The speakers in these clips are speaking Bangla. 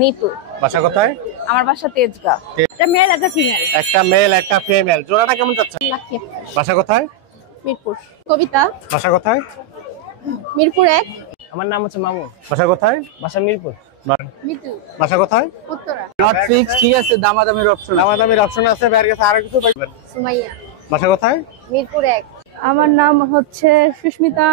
নিতু। বাসা কোথায়? আমার বাসা তেজগাঁ। একটা মেল একটা ফিমেল। একটা মেল একটা ফিমেল, জোড়াটা কেমন যাচ্ছে? বাসা কোথায়? মিরপুর। কবিতা। বাসা কোথায়? মিরপুর 1। আমার নাম হচ্ছে মামুন। বাসা কোথায়? বাসা মিরপুর। মিতু। বাসা কোথায়? উত্তরা। নট ফিক্স, ঠিক আছে, দামাদামির অপশন। দামাদামির অপশন আছে, বাইরে গেছে আরো কিছু পাইবেন। সুমাইয়া। বাসা কোথায়? মিরপুর 1। আমার নাম হচ্ছে সুস্মিতা।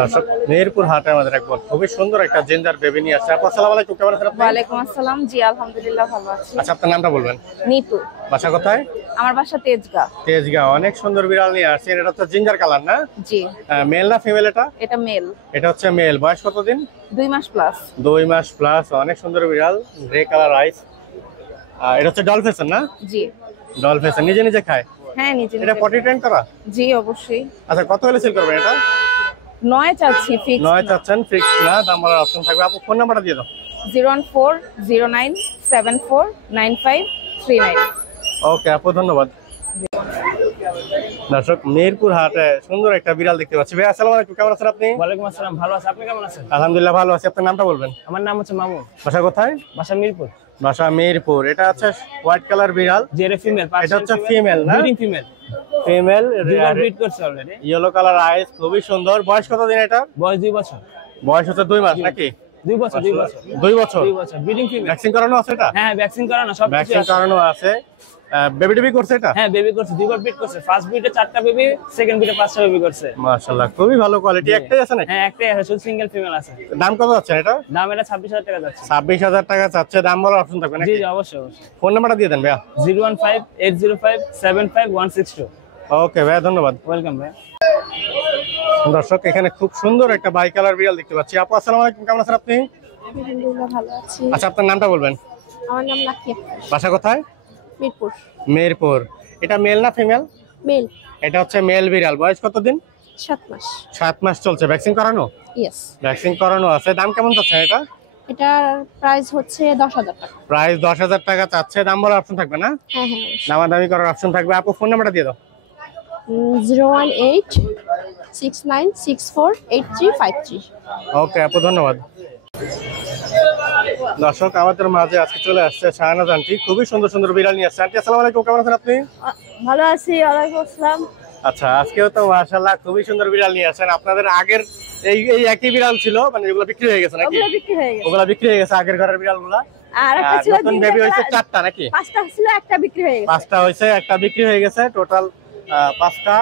দর্শক, মিরপুর হাটে আমাদের একবার খুবই সুন্দর একটা জিঞ্জার বেবি নিয়ে আসছে। আসসালামু আলাইকুম, কেমন আছেন আপনি? ওয়ালাইকুম আসসালাম। জি আলহামদুলিল্লাহ ভালো আছি। আচ্ছা, আপনার নামটা বলবেন। নিতু। বাসা কোথায়? আমার বাসা তেজগাঁ। তেজগাঁও। অনেক সুন্দর বিড়াল নিয়ে আসছেন। এটা তো জিঞ্জার কালার না? জি। মেল না ফিমেল এটা? এটা মেল। এটা হচ্ছে মেল। বয়স কতদিন? 2 মাস প্লাস। 2 মাস প্লাস। অনেক সুন্দর বিড়াল, গ্রে কালার আইস। এটা হচ্ছে ডলফেসন না? জি। ডলফেসন নিজে নিজে খায়? হ্যাঁ নিজে এটা নিজে। পটি ট্রেন করা? জি অবশ্যই। আচ্ছা, কত হলে সেল করবেন এটা? 9 চাচ্ছি, ফিক্স 9 চাচ্ছেন, ফিক্স না, দাম বলার অপশন থাকবে। আপু ফোন নাম্বারটা দিয়ে দাও। 01409749539। ওকে আপু, ধন্যবাদ। দর্শক, মিরপুর হাটে সুন্দর একটা বিড়াল দেখতে পাচ্ছি। ভাই আসসালামু আলাইকুম, কেমন আছেন আপনি? ওয়ালাইকুম আসসালাম, ভালো আছি। আপনি কেমন আছেন? আলহামদুলিল্লাহ ভালো আছি। আপনার নামটা বলবেন। আমার নাম হচ্ছে মামুন। বাসা কোথায়? বাসা মিরপুর। বাসা মিরপুর। এটা হচ্ছে হোয়াইট কালার বিড়াল। জেরে ফিমেল। এটা হচ্ছে ফিমেল না? Breeding female. ফিমেল, দুবার ব্রিড করছে অলরেডি। ইয়েলো কালার আইস, খুবই সুন্দর। বয়স কত দিন এটা? বয়স 2 বছর। বয়স হচ্ছে 2 মাস নাকি? 2 বছর। 2 বছর। 2 বছর ব্রিডিং ফিমেল। ভ্যাকসিন করানো আছে এটা? হ্যাঁ ভ্যাকসিন করানো, সব কিছু ভ্যাকসিন আছে। করানো আছে। বেবি টেবি করছে এটা? হ্যাঁ বেবি করছে, 2বার ব্রিড করছে। ফার্স্ট ব্রিডে 4টা বেবি, সেকেন্ড ব্রিডে 5টা বেবি করছে। মাশাআল্লাহ, খুবই ভালো কোয়ালিটি। একটাই আছে নাকি? হ্যাঁ একটাই আছে, শুধু সিঙ্গেল ফিমেল আছে। দাম কত যাচ্ছে এটা? দাম এটা 26,000 টাকা যাচ্ছে। 26,000 টাকা চাচ্ছে। দাম বলার অপশন থাকবে জি নাকি? জি অবশ্যই অবশ্যই। ফোন নাম্বারটা দিয়ে দেন ভাইয়া। 015-805-75162। ওকে ভাইয়া, ধন্যবাদ। ওয়েলকাম ভাই। দর্শক, এখানে খুব সুন্দর একটা বাই কালার বিড়াল দেখতে পাচ্ছি। আপু আসসালামু আলাইকুম, কেমন আছেন আপনি? আলহামদুলিল্লাহ ভালো আছি। আচ্ছা, আপনার নামটা বলবেন। আমার নাম লাকি। বাসা কোথায়? মিরপুর। মিরপুর। এটা মেল না ফিমেল? মেল। এটা হচ্ছে মেল বিড়াল। বয়স কতদিন? 7 মাস। 7 মাস চলছে। ভ্যাকসিন করানো? ইয়েস। ভ্যাকসিন করানো আছে। দাম কেমন চাচ্ছে এটা? এটার প্রাইস হচ্ছে 10,000 টাকা। প্রাইস 10,000 টাকা চাচ্ছে। দাম বলার অপশন থাকবে না? হ্যাঁ হ্যাঁ অবশ্যই। দামাদামি করার অপশন থাকবে। আপু ফোন নাম্বারটা দিয়ে দাও। 01869648353। ওকে আপু, ধন্যবাদ। দর্শক, আমাদের মাঝে আজকে চলে আসছে শাহনাজ আন্টি। খুবই সুন্দর সুন্দর বিড়াল নিয়ে আসছে। আন্টি আসসালামু আলাইকুম, কেমন আছেন আপনি? ভালো আছি। ওয়ালাইকুম আসসালাম। আচ্ছা, আজকেও তো মাশাআল্লাহ খুবই সুন্দর বিড়াল নিয়ে আসছেন। আপনাদের আগের এই একই বিড়াল ছিল, মানে এগুলো বিক্রি হয়ে গেছে নাকি? ওগুলো বিক্রি হয়ে গেছে। ওগুলা বিক্রি হয়ে গেছে, আগের ঘরের বিড়ালগুলা। আর একটা ছিল, নতুন বেবি হয়েছে 4টা নাকি? 5টা ছিল, একটা বিক্রি হয়ে গেছে। 5টা হয়েছে, একটা বিক্রি হয়ে গেছে। টোটাল 5টা।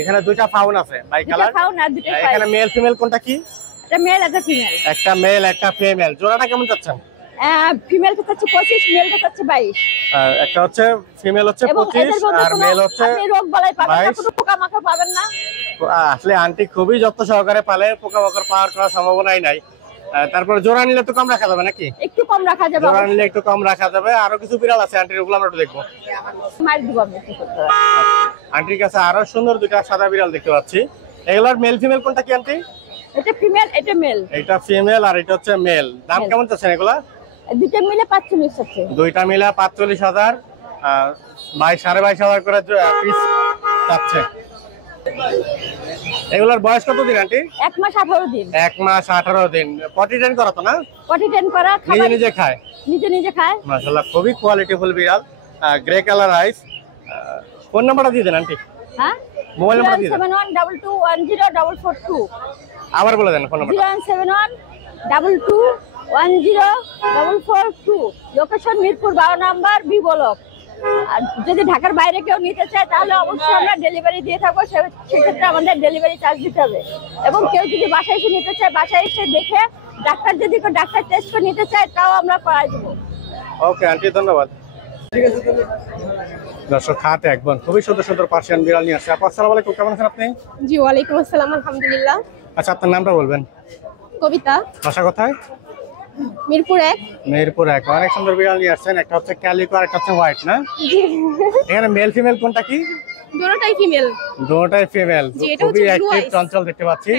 এখানে 2টা ফাউন আছে বাই কালার। দুটো ফাউন আর দুটো ফাইভ। এখানে মেল ফিমেল কোনটা কি? একটা মেল একটা ফিমেল। একটা মেল একটা ফিমেল। জোড়াটা কেমন যাচ্ছেন? ফিমেল কে চাচ্ছে 25, মেল কে চাচ্ছে 22। একটা হচ্ছে ফিমেল হচ্ছে এবং 25 এদের মধ্যে আর কোনো মেল হচ্ছে আপনি রোগ বালাই পাবেন না, 22। কোনো পোকামাকড় পাবেন না। আসলে আন্টি খুবই যত্ন সহকারে পালে, পোকামাকড় পাওয়ার কোনো সম্ভাবনাই নাই। তারপর জোড়া নিলে তো কম রাখা যাবে নাকি? একটু কম রাখা যাবে। জোড়া নিলে একটু কম রাখা যাবে। আরো কিছু বিড়াল আছে আন্টির, ওগুলো আমরা একটু দেখবো। মার দিব আমি কি করতে হবে। আন্টির কাছে আরো সুন্দর 2টা সাদা বিড়াল দেখতে পাচ্ছি। এগুলার মেল ফিমেল কোনটা কি আন্টি? এটা ফিমেল, এটা মেল। এটা ফিমেল আর এটা হচ্ছে মেল। দাম কেমন চাচ্ছেন এগুলা? দুটো মিলে 45 চাচ্ছে। 2টা মিলে 45,000, 22,500 করে পিস চাচ্ছে। এগুলার বয়স কত দিন আন্টি? 1 মাস 18 দিন। 1 মাস 18 দিন। পটি ট্রেন করা তো না? পটি টেন করা, নিজে খাবার নিজে খায়? নিজে নিজে খায়। মাশাআল্লাহ, খুবই কোয়ালিটিফুল বিড়াল। গ্রে কালার আইস। ফোন নাম্বারটা দিয়ে দেন আন্টি। হ্যাঁ, মোবাইল নাম্বার দিয়ে দেন। 07122100442। আবার বলে দেন phone number. 07122100442। Location Mirpur 12 number B block. আর যদি ঢাকার বাইরে কেউ নিতে চায় তাহলে অবশ্যই আমরা ডেলিভারি দিয়ে থাকবো। সেক্ষেত্রে আমাদের ডেলিভারি চার্জ দিতে হবে। এবং কেউ যদি বাসায় এসে নিতে চায়, বাসায় এসে দেখে ডাক্তার টেস্ট করে নিতে চায়, তাও আমরা করাই দেবো। ওকে আন্টি, ধন্যবাদ। দর্শক, হাতে একবার খুবই সুন্দর সুন্দর পার্সিয়ান বিড়াল নিয়ে আসছে। আপু আসসালামু আলাইকুম, কেমন আছেন আপনি? জি ওয়ালাইকুম আসসালাম, আলহামদুলিল্লাহ। আচ্ছা, আপনার নামটা বলবেন। কবিতা। বাসা কোথায়? মিরপুর 1। মিরপুর 1। অনেক সুন্দর বিড়াল নিয়ে আসছেন। একটা হচ্ছে ক্যালিকো আর একটা হচ্ছে হোয়াইট না? এখানে মেল ফিমেল কোনটা কি? দুটোটাই ফিমেল। দুটোটাই ফিমেল। খুবই অ্যাক্টিভ, চঞ্চল দেখতে পাচ্ছি।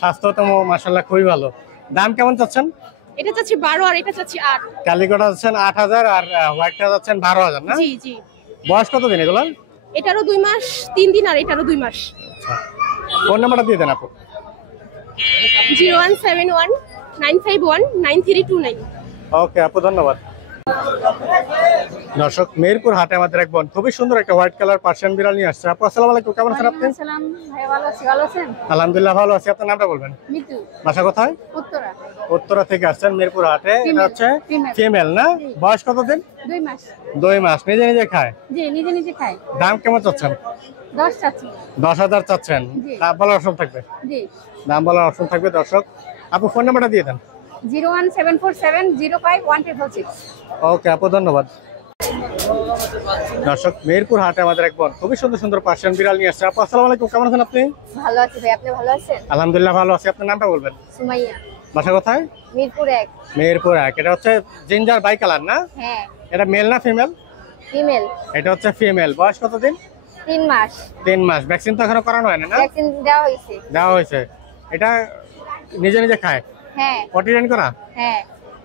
স্বাস্থ্য তো মাশাআল্লাহ খুবই ভালো। দাম কেমন চাচ্ছেন? এটা চাচ্ছি 12 আর এটা চাচ্ছি 8। ক্যালিকোটা যাচ্ছেন 8,000 আর হোয়াইটটা যাচ্ছেন 12,000 না? জি জি। বয়স কত দিন এগুলো? এটারও 2 মাস 3 দিন আর এটারও 2 মাস। আচ্ছা, ফোন নাম্বারটা দিয়ে দেন আপু। 0171 9519329। ওকে আপু, ধন্যবাদ। দর্শক, মেহেরপুর হাটে আমাদের এক বোন খুবই সুন্দর একটা হোয়াইট কালার পার্সিয়ান বিড়াল নিয়ে আসছে। আপু আসসালামু আলাইকুম, কেমন আছেন আপনি? আসসালাম ভাই, ভালো আছি। ভালো আছেন? আলহামদুলিল্লাহ ভালো আছি। আপনার নামটা বলবেন? মিতু, বাসা কোথায়? উত্তরা। উত্তরা থেকে আসছেন মেহেরপুর হাটে। এটা Female, হচ্ছে female। ফিমেল না? বয়স কতদিন? 2 মাস। 2 মাস। নিজে নিজে খায়? জি, নিজে নিজে খাই। দাম কেমন চাচ্ছেন? 10 চাচ্ছি। 10,000 চাচ্ছেন। জি। দাম বলার অপশন থাকবে? জি। দাম বলার অপশন থাকবে। দর্শক, আপু ফোন নাম্বারটা দিয়ে দেন। 01747051346। ওকে আপু, ধন্যবাদ। দর্শক, মেহেরপুর হাটে আমাদের এক বোন খুবই সুন্দর সুন্দর পার্সিয়ান বিড়াল নিয়ে আসছে। আপু আসসালামু আলাইকুম, কেমন আছেন আপনি? ভালো আছি ভাই, আপনি ভালো আছেন? আলহামদুলিল্লাহ ভালো আছি। আপনার নামটা বলবেন? সুমাইয়া, বাসা কোথায়? মিরপুর 1। মেহেরপুর এক। এটা হচ্ছে জিঞ্জার বাই কালার না? হ্যাঁ, এটা মেল না ফিমেল? ফিমেল। এটা হচ্ছে ফিমেল। বয়স কতদিন? 3 মাস। 3 মাস। ভ্যাকসিন তো এখনো করানো হয় না? ভ্যাকসিন দেওয়া হয়েছে। দেওয়া হয়েছে। এটা নিজে নিজে খায়? হ্যাঁ পটি রান করা? হ্যাঁ।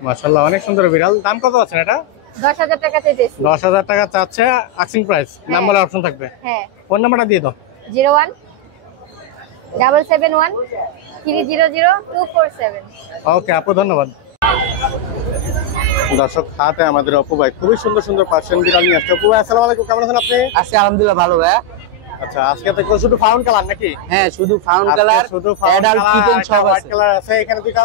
মাশাআল্লাহ, অনেক সুন্দর বিড়াল। দাম কত আছে এটা? 10,000 টাকা চাইতেছি। 10,000 টাকা চাচ্ছে, আস্কিং প্রাইস। নাম বলার অপশন থাকবে? হ্যাঁ। ফোন নাম্বারটা দিয়ে দাও। 01-771-300-247। ওকে আপু, ধন্যবাদ। দর্শক, হাতে আমাদের অপু ভাই খুবই সুন্দর সুন্দর পার্সিয়ান বিড়াল নিয়ে আসছে। অপু ভাই আসসালামু আলাইকুম, কেমন আছেন আপনি? আছি আলহামদুলিল্লাহ ভালো ভাইয়া। আচ্ছা, আজকে তো শুধু ফাউন্ড কালার নাকি? হ্যাঁ, শুধু ফাউন্ড আজকে কালার, শুধু ফাউন্ড অ্যাডাল্ট কিটেন সব হোয়াইট আছে। কালার আছে। এখানে দুইটা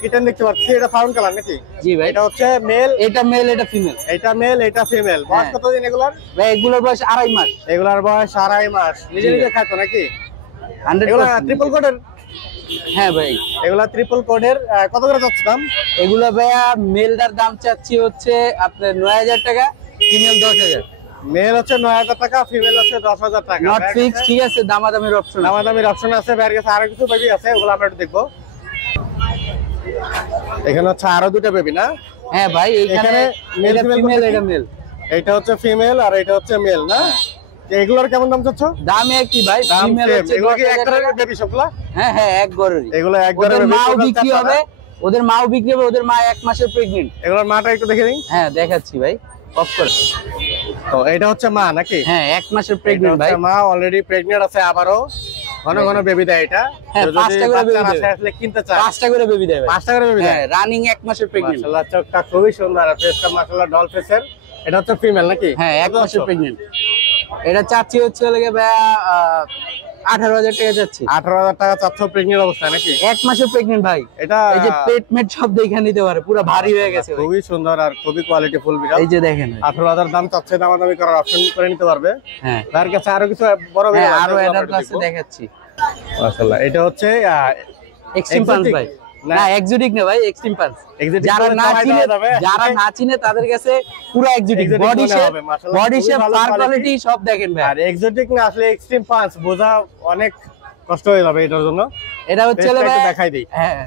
কিটেন দেখতে পাচ্ছি। এটা ফাউন্ড কালার নাকি? জি ভাই, এটা হচ্ছে মেল, এটা মেল এটা ফিমেল। এটা মেল, এটা ফিমেল। বয়স হ্যাঁ। কতদিন এগুলার? ভাই এগুলোর বয়স 2.5 মাস। এগুলার বয়স 2.5 মাস। নিজে জি। নিজে খাইতো নাকি? 100%। এগুলা ট্রিপল কোডের? হ্যাঁ ভাই, এগুলা ট্রিপল কোডের। কত করে যাচ্ছে দাম? এগুলো ভাইয়া মেলটার দাম চাচ্ছি হচ্ছে আপনার 9,000 টাকা, ফিমেল 10,000। মেল হচ্ছে 9,000 টাকা, ফিমেল হচ্ছে 10,000 টাকা। নট ফিক্স, ঠিক আছে, দামাদামির অপশন আছে। দামাদামির অপশন আছে। বাইরের কাছে আরো কিছু বেবি আছে, ওগুলো আমরা একটু দেখবো। এখানে হচ্ছে আরো দুটো বেবি না? হ্যাঁ ভাই, এইখানে এখানে male, এটা female ফিমেল, কোনটা কি? এটা মেল। এটা হচ্ছে ফিমেল আর এটা হচ্ছে মেল না? এগুলোর কেমন দাম চাচ্ছ? দাম একই ভাই, দাম ফিমেল same। হচ্ছে এগুলো কি 10,000 এক ধরনের টাকা। বেবি সবগুলা? হ্যাঁ হ্যাঁ, এক ঘরেরই। এগুলো এক ওদের ধরনের মাও baby, বিক্রি total হবে, চারটা ওদের মাও বিক্রি হবে, ওদের মা 1 মাসের প্রেগনেন্ট। না? এগুলোর মাটা একটু দেখে দিন। হ্যাঁ দেখাচ্ছি ভাই, অফ করে। তো এটা হচ্ছে মা নাকি? হ্যাঁ, 1 মাসের এটা প্রেগনেন্ট ভাই। হচ্ছে মা, অলরেডি প্রেগনেন্ট আছে। আবারও ঘন ঘন বেবি দেয় এটা। হ্যাঁ, তো যদি 5টা করে বাচ্চার baby আশা দেয়। আসলে কিনতে চায়, 5টা করে বেবি দেয় ভাই। 5টা করে বেবি দেয়। হ্যাঁ, রানিং 1 মাসের প্রেগনেন্ট। মাশাআল্লাহ, চোখটা খুবই সুন্দর আর ফেসটা মাশাআল্লাহ ডল ফেসের। এটা হচ্ছে ফিমেল নাকি? হ্যাঁ, 1 মাসের প্রেগনেন্ট। এটা চাচ্ছি হচ্ছে লাগে ভাইয়া 18,000 টাকা চাচ্ছি। 18,000 টাকা চাচ্ছ প্রেগনেন্ট অবস্থায় নাকি? 1 মাসের প্রেগনেন্ট ভাই। এটা এই যে পেট মেট সব দেখে নিতে পারে, পুরো ভারী হয়ে গেছে ভাই। খুবই সুন্দর আর খুবই কোয়ালিটি ফুল বিড়াল। এই যে দেখেন। 18,000 দাম চাচ্ছে, দামাদামি করার অপশন করে নিতে পারবে। হ্যাঁ তার কাছে আরো কিছু বড় হ্যাঁ, বিড়াল আছে, আরো ওগুলো আমরা অ্যাডাল্ট একটু আছে দেখবো। দেখাচ্ছি। মাশাআল্লাহ, এটা হচ্ছে এক্সট্রিম পাঞ্চ exotic? ভাই। না। না, এক্সোটিক না ভাই, এক্সট্রিম পাঞ্চ। Exotic যারা বলে না সবাই চিনে, দেওয়া যাবে। যারা না চিনে তাদের কাছে পুরো এক্সোটিক। Exotic বডি মনে শেপ, হবে, মাশাআল্লাহ, বডি খুবই শেপ, ভালো ফার quality। কোয়ালিটি সব দেখেন ভাই। আর এক্সোটিক না আসলে এক্সট্রিম পাঁচ বোঝা অনেক কষ্ট হয়ে যাবে এটার জন্য। এটা হচ্ছে Face টা ভাই, একটু দেখাই দিই। হ্যাঁ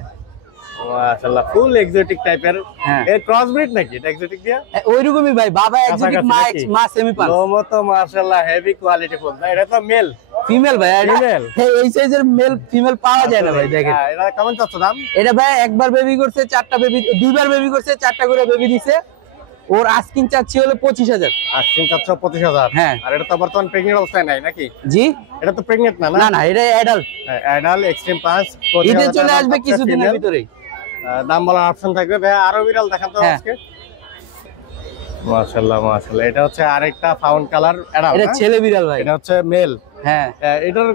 মাশাআল্লাহ, ফুল এক্সোটিক টাইপের। হ্যাঁ। এর ক্রস ব্রিড নাকি? এটা এক্সোটিক দিয়া? ওইরকমই ভাই, বাবা এক্সোটিক, কাছাকাছি মা নাকি? Semi punch. লোমো তো মাশাআল্লাহ হেভি কোয়ালিটি ফুল। এটা তো মেল। ফিমেল ভাই, Female? হ্যাঁ, এই সাইজের মেল ফিমেল পাওয়া যায় না ভাই, দেখেন। এটা কেমন চাচ্ছ দাম? এটা ভাই একবার বেবি করছে, 4টা বেবি, 2বার বেবি করছে, 4টা করে বেবি দিছে। ওর আস্কিং চাচ্ছি হলো 25,000। আস্কিং চাচ্ছ 25,000। হ্যাঁ। আর এটা তো বর্তমান প্রেগনেন্ট অবস্থায় নাই নাকি? জি এটা তো প্রেগনেন্ট না? না না, এটা অ্যাডাল্ট। অ্যাডাল এক্সট্রিম পাঁচ। ঈদে চলে আসবে কিছুদিনের ভিতরেই। দাম বলার অপশন থাকবে। ভাই আরো বিড়াল দেখান তো হ্যাঁ। আজকে। মাশাআল্লাহ মাশাআল্লাহ, এটা হচ্ছে আরেকটা ফাউন্ড কালার অ্যাডাল। এটা ছেলে বিড়াল ভাই। এটা হচ্ছে মেল। হ্যাঁ এটার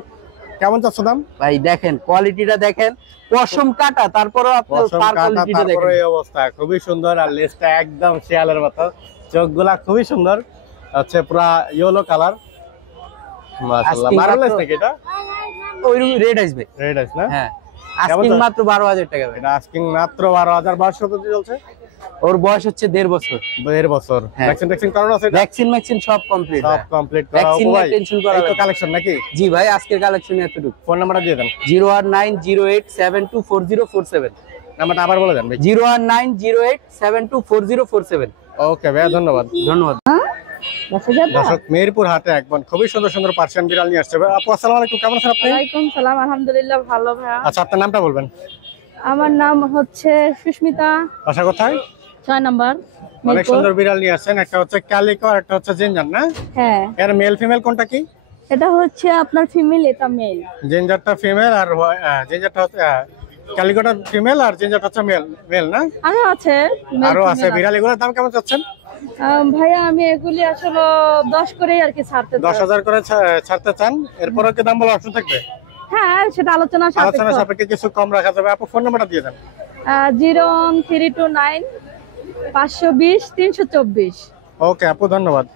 কেমন চাচ্ছ দাম? ভাই দেখেন, কোয়ালিটিটা দেখেন, পশম কাটা, তারপরও আপনার পশম পার কাটা, কোয়ালিটিটা তারপরে দেখেন। এই অবস্থা খুবই সুন্দর। আর লেজটা একদম শিয়ালের মতো, চোখগুলা খুবই সুন্দর, হচ্ছে পুরা ইয়েলো কালার। মাশাআল্লাহ, Asking মার্বেলেস মাত্র- নাকি এটা? ওইরকম রেড আসবে। রেড আছে না? হ্যাঁ, কেমন আস্কিং দাম? মাত্র 12,000 টাকা ভাই। এটা আস্কিং মাত্র 12,000। বয়স কত দিন চলছে? ওর বয়স হচ্ছে 1.5 বছর। 1.5 বছর। হ্যাঁ। ভ্যাকসিন ট্যাকসিন করানো আছে? ভ্যাকসিন সব কমপ্লিট। সব কমপ্লিট করা। ভ্যাকসিন ও ভাই, টেনশন করা এই তো লাগবে না। কালেকশন নাকি? জি ভাই, আজকের কালেকশন এতটুকু। ফোন নাম্বারটা দিয়ে দেন। 01908724047। নাম্বারটা আবার বলে দেন ভাই। 01908724047। ওকে ভাইয়া, ধন্যবাদ। ধন্যবাদ। 10,000 টাকা? দর্শক, মেহেরপুর হাটে একবার খুবই সুন্দর সুন্দর পার্সিয়ান বিড়াল নিয়ে আসছে। আপু আসসালামু আলাইকুম, কেমন আছেন আপনি? ওয়ালাইকুম সালাম, আলহামদুলিল্লাহ ভালো ভাইয়া। আচ্ছা, আপনার নামটা বলবেন। আমার নাম হচ্ছে সুস্মিতা, বাসা কোথায়? 6 নাম্বার। অনেক সুন্দর বিড়াল নিয়ে আসছেন। একটা হচ্ছে ক্যালিকো, একটা হচ্ছে জিঞ্জার না? হ্যাঁ, এর মেল ফিমেল কোনটা কি? এটা হচ্ছে আপনার ফিমেল, এটা মেল। জিঞ্জারটা ফিমেল আর জিঞ্জারটা হচ্ছে ক্যালিকোটা ফিমেল আর জিঞ্জারটা হচ্ছে মেল মেল না? আরো আছে আরো আছে। বিড়াল এগুলোর দাম কেমন চাচ্ছেন? ভাইয়া আমি এগুলি আসলে 10 করেই আর কি ছাড়তে চাই। 10,000 করে ছাড়তে চান? এরপরে কি দাম বলার অপশন থাকবে? হ্যাঁ সেটা আলোচনা আলোচনা সাপেক্ষে কিছু কম রাখা যাবে। আপু ফোন নাম্বারটা দিয়ে দেন। 01329 520 324। ওকে আপু, ধন্যবাদ।